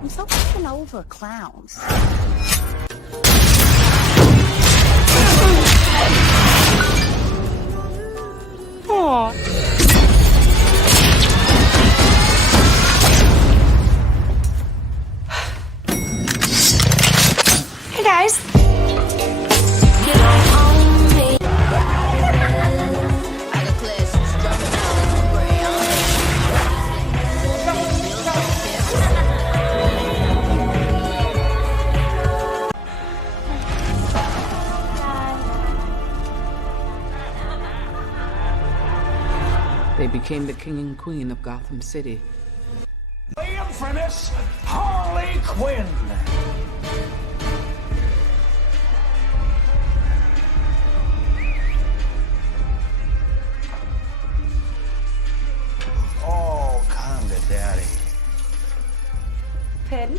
I'm so fucking over clowns. Aww. Hey guys. They became the king and queen of Gotham City. The infamous Harley Quinn. Oh, kinda, Daddy. Quinn.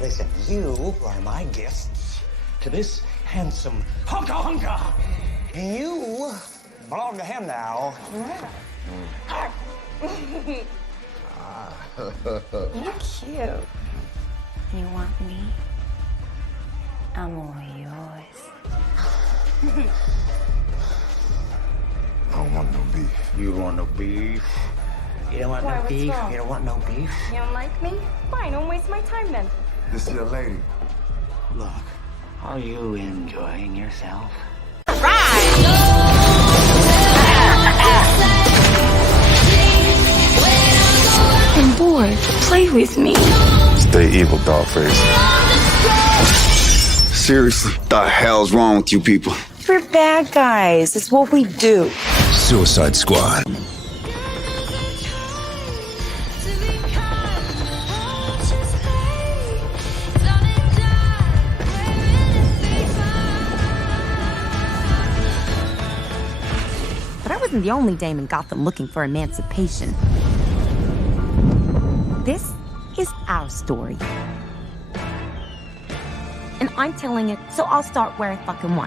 Listen, you are my guests to this handsome hunka. You belong to him now. You're cute. You want me? I'm all yours. I don't want no beef. You want no beef? You don't want Why, no what's beef? wrong? You don't want no beef? You don't like me? Fine, don't waste my time then. This is your lady. Look, are you enjoying yourself? I'm bored. Play with me. Stay evil, Dogface. Seriously, the hell's wrong with you people? We're bad guys. It's what we do. Suicide Squad. But I wasn't the only dame in Gotham looking for emancipation. This is our story. And I'm telling it, so I'll start where I fucking want.